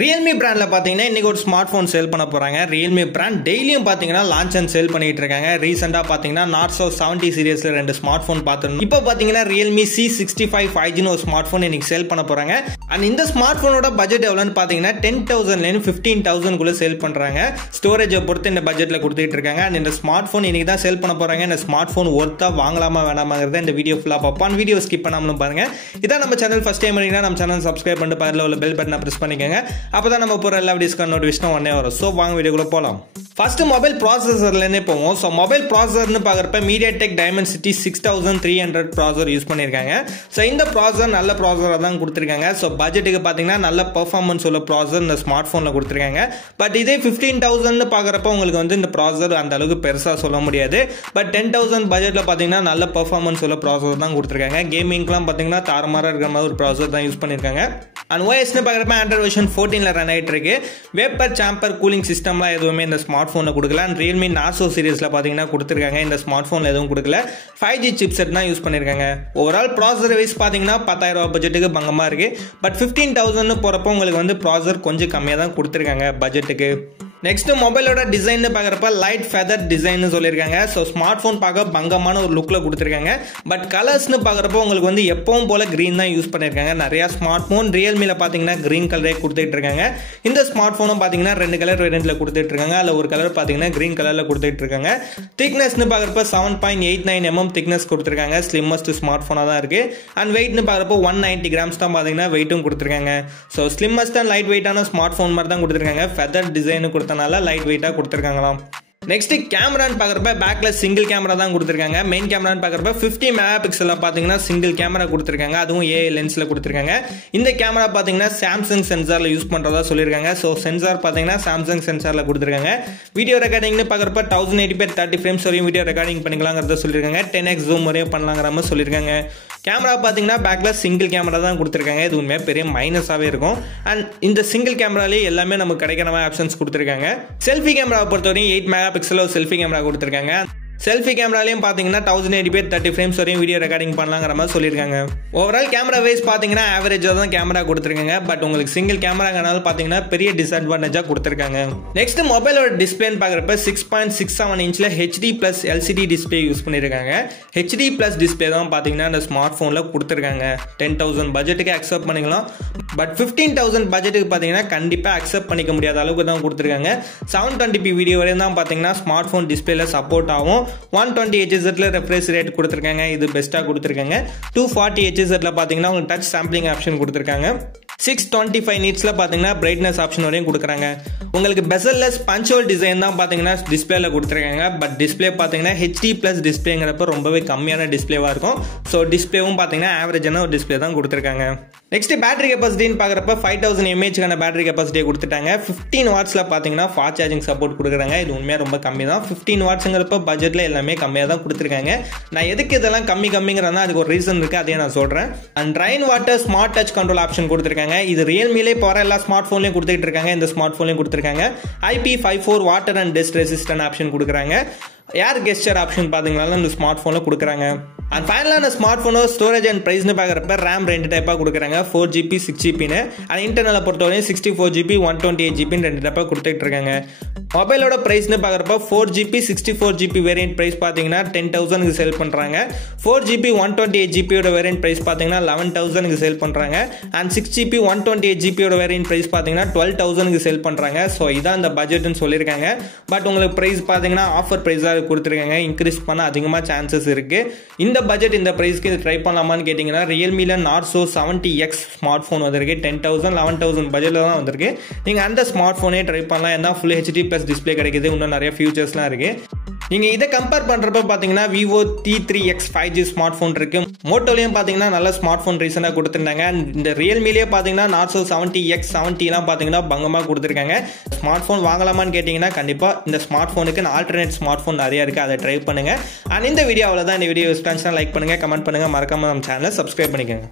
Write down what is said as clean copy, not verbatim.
Realme பிராண்ட்ல பாத்தீங்கன்னா இன்னைக்கு ஒரு ஸ்மார்ட் போன் சேல் பண்ண போறாங்க. Realme பிராண்ட் டெய்லியும் பாத்தீங்கன்னா லான்ச் அண்ட் சேல் பண்ணிட்டு இருக்காங்க. ரீசெண்டா பாத்தீங்கன்னா Narzo 70 சீரிஸ்ல ரெண்டு ஸ்மார்ட் போன் பார்த்தோம். இப்போ பாத்தீங்கன்னா Realme C65 5G ஒரு ஸ்மார்ட் போன் இன்னைக்கு சேல் பண்ண போறாங்க. அண்ட் இந்த ஸ்மார்ட் போனோட பட்ஜெட் எவ்வளவுன்னு பாத்தீங்கன்னா 10,000 ல இருந்து 15,000 குள்ள சேல் பண்றாங்க. ஸ்டோரேஜ் பொறுத்து இந்த பட்ஜெட்ல கொடுத்துட்டு இருக்காங்க. அண்ட் இந்த ஸ்மார்ட் போன் இன்னைக்கு தான் சேல் பண்ண போறாங்க. இந்த ஸ்மார்ட் போன் ஒர்த்தா வாங்கலாமா வேணாமாங்கறத இந்த வீடியோ ஃபுல்லா பார்ப்போம். வீடியோ ஸ்கிப் பண்ணாம பாருங்க. இதான் நம்ம சேனல் ஃபர்ஸ்ட் டைம் வரீங்கன்னா நம்ம சேனல் சப்ஸ்கிரைப் பண்ணிட்டு பக்கத்துல உள்ள பெல் பட்டனை பிரஸ் பண்ணிக்கங்க. அப்பதான் நம்ம போற எல்லா வீடியோஸ்க்கு நோட்டிஃபிகேஷன் உடனே வரும். சோ வாங்க வீடியோக்குள்ள போலாம். ஃபர்ஸ்ட் மொபைல் ப்ராசஸர்ல இருந்தே போவோம். சோ மொபைல் ப்ராசஸர்னு பார்க்கறப்ப MediaTek Dimensity 6300 ப்ராசஸர் யூஸ் பண்ணிருக்காங்க. சோ இந்த ப்ராசஸர் நல்ல ப்ராசஸரா தான் கொடுத்திருக்காங்க. சோ பட்ஜெட்டுக்கு பாத்தீங்கன்னா நல்ல பெர்ஃபார்மன்ஸ் உள்ள ப்ராசஸர் இந்த ஸ்மார்ட் போன்ல கொடுத்திருக்காங்க. பட் இதே 15,000 பார்க்கறப்ப உங்களுக்கு வந்து இந்த ப்ராசஸர் அந்த அளவுக்கு பெருசா சொல்ல முடியாது. பட் 10,000 பட்ஜெட்ல பாத்தீங்கன்னா நல்ல பெர்ஃபார்மன்ஸ் உள்ள ப்ராசஸர் தான் கொடுத்திருக்காங்க. கேமிங்க்குலாம் பாத்தீங்கன்னா தாறுமாறா இருக்கிற மாதிரி ஒரு ப்ராசஸர் தான் யூஸ் பண்ணிருக்காங்க. அண்ட் OS னு பார்க்கறப்ப Android version 14 ல ரன் ஆயிட்டு இருக்கு. வேப்பர் சாம்பர் கூலிங் சிஸ்டம்லாம் எதுவுமே இந்த ஸ்மார்ட் போன்ல கொடுக்கல. அண்ட் Realme Narzo சீரிஸ்ல பாத்தீங்கன்னா கொடுத்திருக்காங்க. இந்த ஸ்மார்ட் போன்ல எதுவும் கொடுக்கல. 5G சிப்செட் தான் யூஸ் பண்ணிருக்காங்க. ஓவரால் ப்ராசஸர் வைஸ் பாத்தீங்கன்னா 10,000 ரூபாய் பட்ஜெட்டுக்கு பங்கமா இருக்கு. பட் 15,000 போறப்போ உங்களுக்கு வந்து ப்ராசஸர் கொஞ்சம் கம்மியா தான் கொடுத்திருக்காங்க பட்ஜெட்டுக்கு. நெக்ஸ்ட் மொபைலோட டிசைன் பார்க்கறப்ப லைட் ஃபெதர் டிசைன் சொல்லியிருக்காங்க. ஸோ ஸ்மார்ட் ஃபோன் பார்க்க பங்கமான ஒரு லுக்ல கொடுத்துருக்காங்க. பட் கலர்ஸ்னு பார்க்கறப்போ உங்களுக்கு வந்து எப்பவும் போல கிரீன் தான் யூஸ் பண்ணியிருக்காங்க. நிறைய ஸ்மார்ட் ஃபோன் Realmeல பார்த்தீங்கன்னா கிரீன் கலரே கொடுத்துட்டு இருக்காங்க. இந்த ஸ்மார்ட் ஃபோனும் பார்த்தீங்கன்னா 2 கலர் வேரியன்ட்ல கொடுத்துட்டு இருக்காங்க. அதில் ஒரு கலர் பார்த்தீங்கன்னா கிரீன் கலர்ல கொடுத்துட்டு இருக்காங்க. திக்னஸ்னு பார்க்கறப்ப 7.89 mm திக்னஸ் கொடுத்துருக்காங்க. ஸ்லிம்மஸ்ட் ஸ்மார்ட் ஃபோனாக தான் இருக்கு. அண்ட் வெயிட்னு பார்க்கறப்போ 190 கிராம்ஸ் தான் பார்த்தீங்கன்னா வெயிட்டும் கொடுத்துருக்காங்க. ஸோ ஸ்லிம்மஸ்ட் அண்ட் லைட் வெயிட்டான ஸ்மார்ட் ஃபோன் மாதிரி தான் கொடுத்துருக்காங்க. ஃபெதர் டிசைன் கொடுத்தனால லைட் வெயிட்டா கொடுத்திருக்காங்களாம். நெக்ஸ்ட் கேமரான்னு பார்க்கறப்ப பேக்ல சிங்கிள் கேமரா தான் கொடுத்திருக்காங்க. மெயின் கேமரான்னு பார்க்கறப்ப 50 மெகா பிக்சல்ல பாத்தீங்கன்னா சிங்கிள் கேமரா கொடுத்திருக்காங்க. அதுவும் AI லென்ஸ்ல கொடுத்திருக்காங்க. இந்த கேமரா பாத்தீங்கன்னா சாம்சங் சென்சார்ல யூஸ் பண்றதா சொல்லிருக்காங்க. சோ சென்சார் பாத்தீங்கன்னா சாம்சங் சென்சார்ல கொடுத்திருக்காங்க. வீடியோ ரெக்கார்டிங்னு பார்க்கறப்ப 1080p 30 ஃப்ரேம்ஸ் வரையும் வீடியோ ரெக்கார்டிங் பண்ணிக்கலாம்ங்கறத சொல்லிருக்காங்க. 10x ஜூம் வரையும் பண்ணலாம்ங்கற மாதிரி சொல்லிருக்காங்க. கேமரா பாத்தீங்கன்னா பேக்ல சிங்கிள் கேமரா தான் கொடுத்திருக்காங்க. இது உண்மையா பெரிய மைனஸாவே இருக்கும். அண்ட் இந்த சிங்கிள் கேமராலயே எல்லாமே நமக்கு கிடைக்கிற மாதிரி ஆப்ஷன்ஸ் கொடுத்திருக்காங்க. செல்ஃபி கேமரா பொறுத்தவரைக்கும் 8 மெகா பிக்சல் செல்ஃபி கேமரா கொடுத்திருக்காங்க. செல்ஃபி கேமராலையும் பாத்தீங்கன்னா 1080p 30 ஃப்ரேம்ஸ் வரையும் வீடியோ ரெக்கார்டிங் பண்ணலாம்ங்கற மாதிரி சொல்லிருக்காங்க. ஓவரால் கேமரா வைஸ் பாத்தீங்கன்னா ஆவரேஜா தான் கேமரா கொடுத்திருக்காங்க. பட் உங்களுக்கு சிங்கிள் கேமராங்கனால பாத்தீங்கன்னா பெரிய டிஸ்அட்வான்டேஜா கொடுத்திருக்காங்க. நெக்ஸ்ட் மொபைலோட டிஸ்பிளேன்னு பார்க்கறப்ப 6.67 இன்ச்ல HD+ LCD டிஸ்பிளே யூஸ் பண்ணிருக்காங்க. HD+ டிஸ்பிளே தான் பாத்தீங்கன்னா இந்த ஸ்மார்ட் போன்ல கொடுத்திருக்காங்க. 10,000 பட்ஜெட்டுக்கு அக்செப்ட் பண்ணிக்கலாம். பட் 15,000 பட்ஜெட்டுக்கு பாத்தீங்கன்னா கண்டிப்பா அக்செப்ட் பண்ணிக்க முடியாத அளவுக்கு தான் கொடுத்திருக்காங்க. 720p வீடியோ வரையும் தான் பாத்தீங்கன்னா ஸ்மார்ட் போன் டிஸ்பிளேல சப்போர்ட் ஆகும். 120 Hz ரெஃப்ரெஷ் ரேட் கொடுத்திருக்காங்க. இது பெஸ்டா கொடுத்திருக்காங்க. 240 Hz பாத்தீங்கன்னா உங்களுக்கு டச் சாம்பிளிங் ஆப்ஷன் கொடுத்திருக்காங்க. 625 nitsல பாத்தீங்கன்னா பிரைட்னஸ் ஆப்ஷன் வரையும் கொடுக்குறாங்க. உங்களுக்கு பெசல்லெஸ் பஞ்சுவல் டிசைன் தான் பாத்தீங்கன்னா டிஸ்பிளேல கொடுத்திருக்காங்க. பட் டிஸ்பிளே பாத்தீங்கன்னா HD+ டிஸ்பிளேங்கிறப்ப ரொம்பவே கம்மியான டிஸ்பிளேவா இருக்கும். ஸோ டிஸ்பிளேவும் பாத்தீங்கன்னா ஆவரேஜான ஒரு டிஸ்பிளே தான் கொடுத்திருக்காங்க. நெக்ஸ்ட் பேட்டரி கெப்பாசிட்டின்னு பார்க்கறப்ப 5000 mAh பேட்டரி கெப்பாசிட்டியை கொடுத்துட்டாங்க. 15 வாட்ஸ்ல பாத்தீங்கன்னா ஃபாஸ்ட் சார்ஜிங் சப்போர்ட் கொடுக்குறாங்க. இது உண்மையா ரொம்ப கம்மி தான். 15 வாட்ஸ்ங்கிறப்ப பட்ஜெட்ல எல்லாமே கம்மியா தான் கொடுத்திருக்காங்க. நான் எதுக்கு இதெல்லாம் கம்மிங்கிறதா அதுக்கு ஒரு ரீசன் இருக்கு, அதையே நான் சொல்றேன். And rain water smart touch control option கொடுத்திருக்காங்க. இது Realmeலே போற எல்லா ஸ்மார்ட் போன்லயும் கொடுத்துட்டு இருக்காங்க. இந்த ஸ்மார்ட் போன்லயும் கொடுத்திருக்காங்க. IP54 water and dust resistant option கொடுக்குறாங்க. ஏர் கெஸ்டர் ஆப்ஷன் பாத்தீங்கன்னா இந்த ஸ்மார்ட் போன்ல கொடுக்குறாங்க. அண்ட் ஃபைனலான ஸ்மார்ட் போனோட ஸ்டோரேஜ் அண்ட் பிரைஸ்னு பார்க்கறப்ப RAM 2 டைப்பா கொடுக்குறாங்க. 4GB 6GB அண்ட் இன்டர்னலை பொறுத்தவரை 64GB 128GB 2 டைப்பா கொடுத்துட்டு இருக்காங்க. மொபைலோட பிரைஸ்னு பார்க்கறப்ப 4GB 64GB வேரியன்ட் பிரைஸ் பாத்தீங்கன்னா 10,000 சேல் பண்றாங்க. 4GB 128GB வேரியன்ட் பிரைஸ் பாத்தீங்கன்னா 11,000 சேல் பண்றாங்க. And 6GB 128GB variant price பாத்தீங்கன்னா 12,000 சேல் பண்றாங்க. ஸோ இதான் இந்த பட்ஜெட்னு சொல்லியிருக்காங்க. பட் உங்களுக்கு பிரைஸ் பாத்தீங்கன்னா ஆஃபர் பிரைஸா கொடுத்துருக்காங்க. இன்க்ரீஸ் பண்ண அதிகமா சான்சஸ் இருக்கு. இந்த பட்ஜெட் இந்த பிரைஸ்க்கு இது ட்ரை பண்ணலாமான்னு கேட்டீங்கன்னா Realmeல Narzo 70X ஸ்மார்ட் போன் வந்திருக்கு. 10,000 11,000 பட்ஜெட்ல தான் வந்திருக்கு. நீங்க அந்த ஸ்மார்ட் போனே ட்ரை பண்ணலாம். ஏன்னா ஃபுல் HD+ டிஸ்பிளே கிடைக்குது. இன்னும் நிறைய ஃபியூச்சர்ஸ்லாம் இருக்கு. நீங்க இதை கம்பேர் பண்றப்ப பாத்தீங்கன்னா Vivo T3X 5G smart phone இருக்கு. மோட்டோலயும் பாத்தீங்கன்னா நல்ல ஸ்மார்ட் போன் ரீசனா கொடுத்திருந்தாங்க. இந்த Realmeலயே பாத்தீங்கன்னா Narzo 70X 70 எல்லாம் பாத்தீங்கன்னா பங்கமா கொடுத்திருக்காங்க. ஸ்மார்ட் போன் வாங்கலாமான்னு கேட்டீங்கன்னா கண்டிப்பா இந்த ஸ்மார்ட் போனுக்கு ஆல்டர்னேட் ஸ்மார்ட் போன் நிறைய இருக்கு. அதை ட்ரை பண்ணுங்க. அண்ட் இந்த வீடியோ அவ்வளவுதான். இந்த வீடியோ லைக் பண்ணுங்க, கமெண்ட் பண்ணுங்க, மறக்காம நம்ம சேனலை சப்ஸ்கிரைப் பண்ணிக்கோங்க.